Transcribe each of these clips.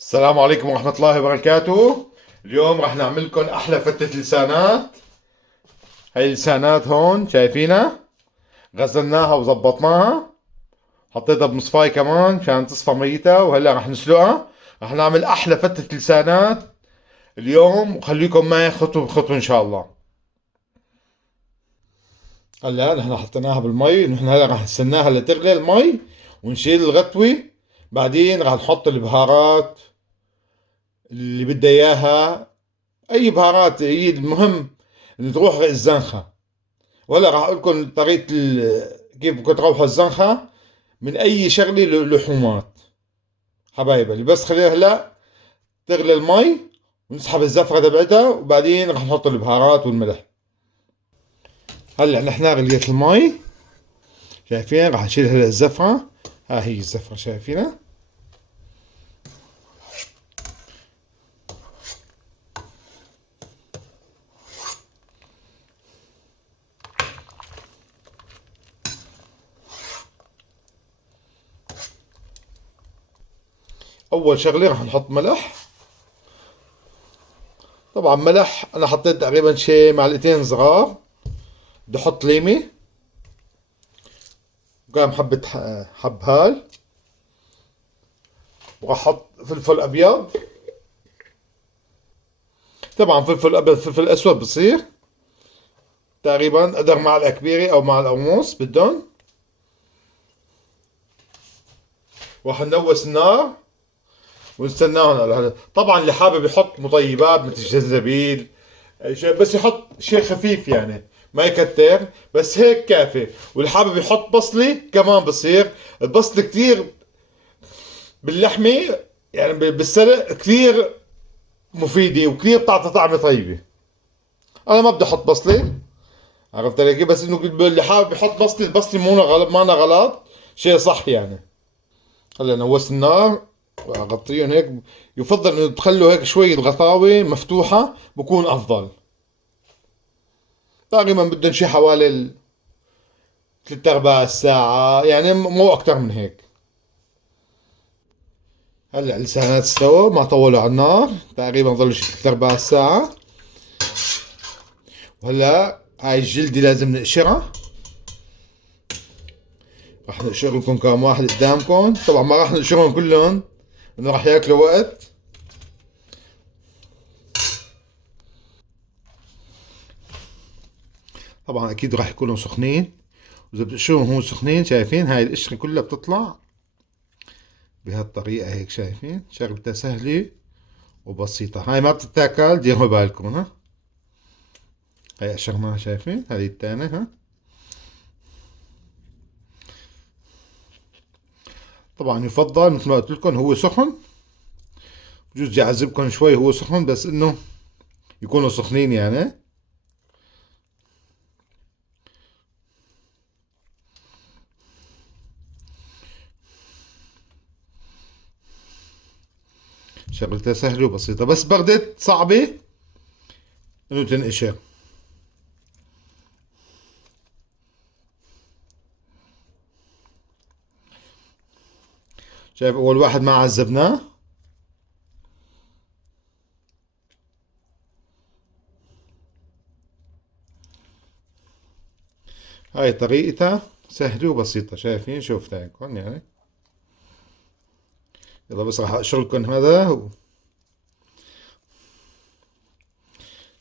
السلام عليكم ورحمة الله وبركاته. اليوم راح نعمل لكم أحلى فتة لسانات. هاي اللسانات هون شايفينها، غسلناها وزبطناها، حطيتها بمصفاي كمان مشان تصفى ميتها، وهلا راح نسلقها. راح نعمل أحلى فتة لسانات اليوم، وخليكم معي خطوة بخطوة إن شاء الله. هلا نحن حطيناها بالمي، نحن هلا راح نستناها لتغلي المي ونشيل الغطوة. بعدين راح نحط البهارات اللي بدها إياها، اي بهارات هي المهم ان تروح الزنخه. ولا راح اقول لكم طريقه كيف بدكم تروحوا الزنخه من اي شغله لحومات حبايبي اللي بس خليها هلا تغلي المي ونسحب الزفره تبعتها، وبعدين راح نحط البهارات والملح. هلا نحن غليت المي، شايفين؟ راح نشيل هلا الزفره. ها هي الزفره شايفينها. اول شغله راح نحط ملح. طبعا ملح انا حطيت تقريبا شي معلقتين صغار. بدي احط ليمه، وقام حبة حبهال، وراح احط فلفل ابيض. طبعا فلفل ابيض فلفل اسود بصير تقريبا قدر معلقة كبيرة او معلقة ونص بدهم. وراح نلوث النار ونستناهم على هذا. طبعا اللي حابب يحط مطيبات مثل الجنزبيل، بس يحط شيء خفيف يعني، ما يكتر، بس هيك كافي. واللي حابب يحط بصلة كمان بصير. البصلة كتير باللحمة يعني بالسلق كثير مفيدة، وكثير بتعطي طعمة طيبة. انا ما بدي احط بصلة، عرفت علي كيف؟ بس انه اللي حابب يحط بصلة، البصلة مو غلط، ما أنا غلط، شيء صح يعني. هلا نوست النار واغطيهم هيك. يفضل انه تخلوا هيك شوي الغطاوة مفتوحة، بكون افضل. تقريبا بدهم شي حوالي ثلاث ارباع الساعة يعني، مو اكتر من هيك. هلا لسانات استوى، ما طولوا على النار، تقريبا ظلوا شي ثلاث ارباع الساعة. وهلا هاي الجلدة لازم نقشرها. راح نقشر لكم كم واحد قدامكم، طبعا ما راح نقشرهم كلهم انه راح ياكلوا وقت. طبعا اكيد راح يكونوا سخنين، واذا بتقشرهم هون سخنين، شايفين هاي القشرة كلها بتطلع بهالطريقة هيك. شايفين؟ شغلتها سهلة وبسيطة. هاي ما بتتاكل، ديروا بالكم. ها هاي قشرناها، شايفين؟ هاي التانية. ها طبعا يفضل مثل ما قلت لكم هو سخن. بجوز يعذبكم شوي هو سخن، بس انه يكونوا سخنين يعني. شغلتها سهلة وبسيطة، بس بردت صعبة انه تنقشر. شايف اول واحد ما عذبناه. هاي طريقتها سهلة وبسيطة، شايفين؟ شوف تاعكم يعني. يلا بس راح اقشر لكم هذا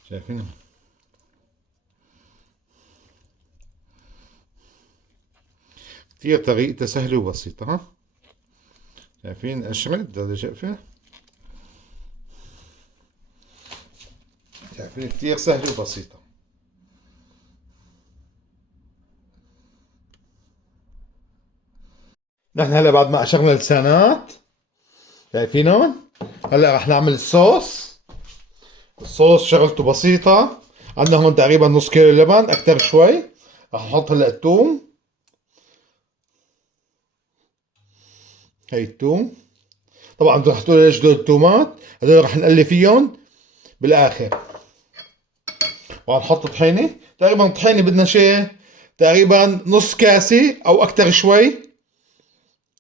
شايفين؟ كثير طريقتها سهلة وبسيطة. ها شايفين؟ قشرت هذا، شايفين؟ شايفين؟ كثير سهلة وبسيطة. نحن هلا بعد ما قشرنا لسانات، شايفينهم؟ هلا رح نعمل الصوص. الصوص شغلته بسيطة. عندنا هون تقريبا نص كيلو لبن، أكتر شوي. رح نحط هلا الثوم. هي الثوم. طبعا بدكم تحطوا لي ليش دول الثومات، هذول رح نقلي فيهم بالآخر. وهنحط طحينة، تقريبا طحينة بدنا شيء تقريبا نص كاسة أو أكتر شوي.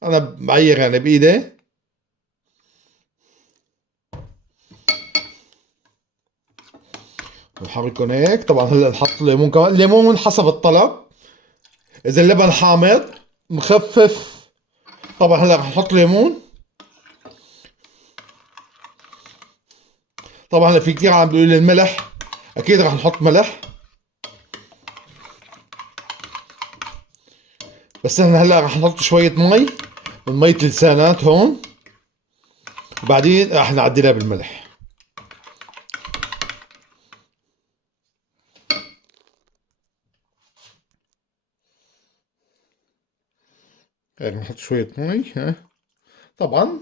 أنا بعير يعني بإيدي. نحركهم هيك. طبعا هلا نحط ليمون كمان، الليمون حسب الطلب، اذا اللبن حامض مخفف طبعا هلا رح نحط ليمون. طبعا هلا في كثير عم بيقولوا لي الملح، اكيد رح نحط ملح، بس احنا هلا رح نحط شوية مي من مية اللسانات هون، وبعدين رح نعدلها بالملح. هيك نحط شوية مي ها. طبعا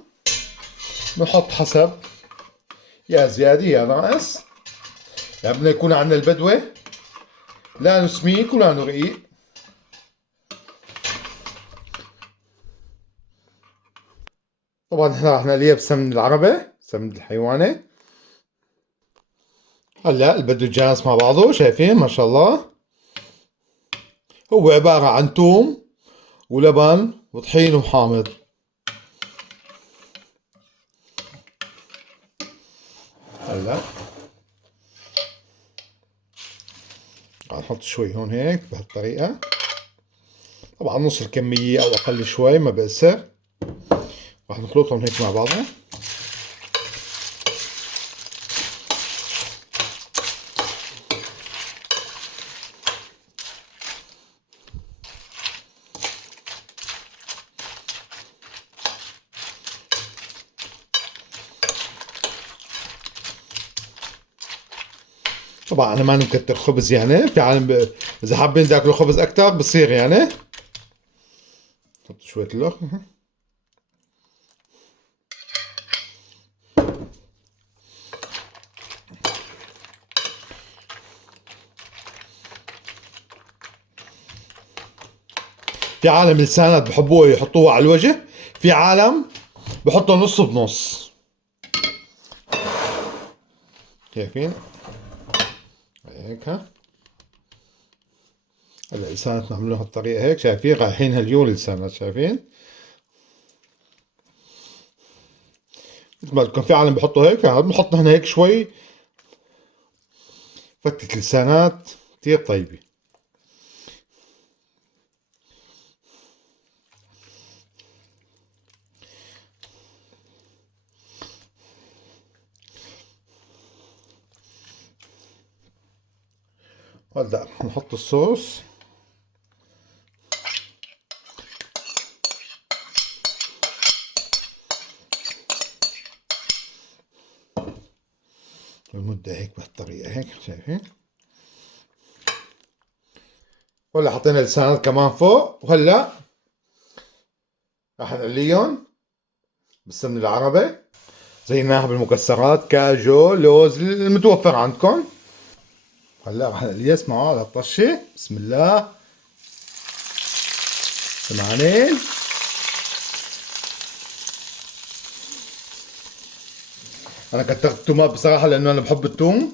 بنحط حسب، يا زيادة يا ناقص، يعني بدنا يكون عندنا البدوة لا نسميك ولا نرقيق. طبعا احنا رح نقليها بسمن العربة، سمن الحيوانة. هلا البدو جاهز مع بعضه، شايفين ما شاء الله. هو عبارة عن توم ولبن وطحين وحامض. هلا رح نحط شوي هون هيك بهالطريقة، طبعا نص الكمية او اقل شوي ما بأثر. رح نخلطهم هيك مع بعضهم. طبعا انا ما مكتر خبز، يعني في عالم اذا حابين تاكلوا خبز اكتر بصير يعني. نحط شوية لوح. في عالم لسانات بحبوه يحطوه على الوجه، في عالم بحطوا نص بنص. شايفين هيك ها. هلا لسانات نعملوها هالطريقة هيك، شايفين رايحين هاليون لسانات، شايفين مثل ما بدكم. في عالم بحطوا هيك، يعني بنحط نحن هيك شوي فتة لسانات كتير طيبة. هلا نحط الصوص. المدة هيك بهالطريقة هيك، شايفين. وهلا حطينا لسانات كمان فوق، وهلا راح نقليهم بالسمن العربي، زيناها بالمكسرات كاجو لوز المتوفر عندكم. هلا راح نقليها، اسمعوا على الطشة، بسم الله. سمعانين. انا كترت تومات بصراحة لانه انا بحب التوم.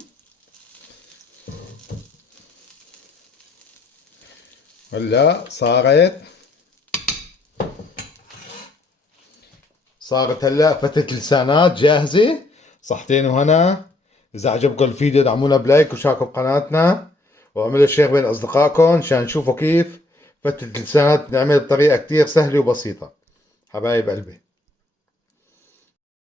هلا صارت هلا فتة لسانات جاهزة. صحتين وهنا. إذا عجبكم الفيديو دعمونا بلايك وشاركوا بقناتنا واعملوا شير بين أصدقائكم عشان تشوفوا كيف فتة لسانات بنعمل بطريقة كتير سهلة وبسيطة. حبايب قلبي.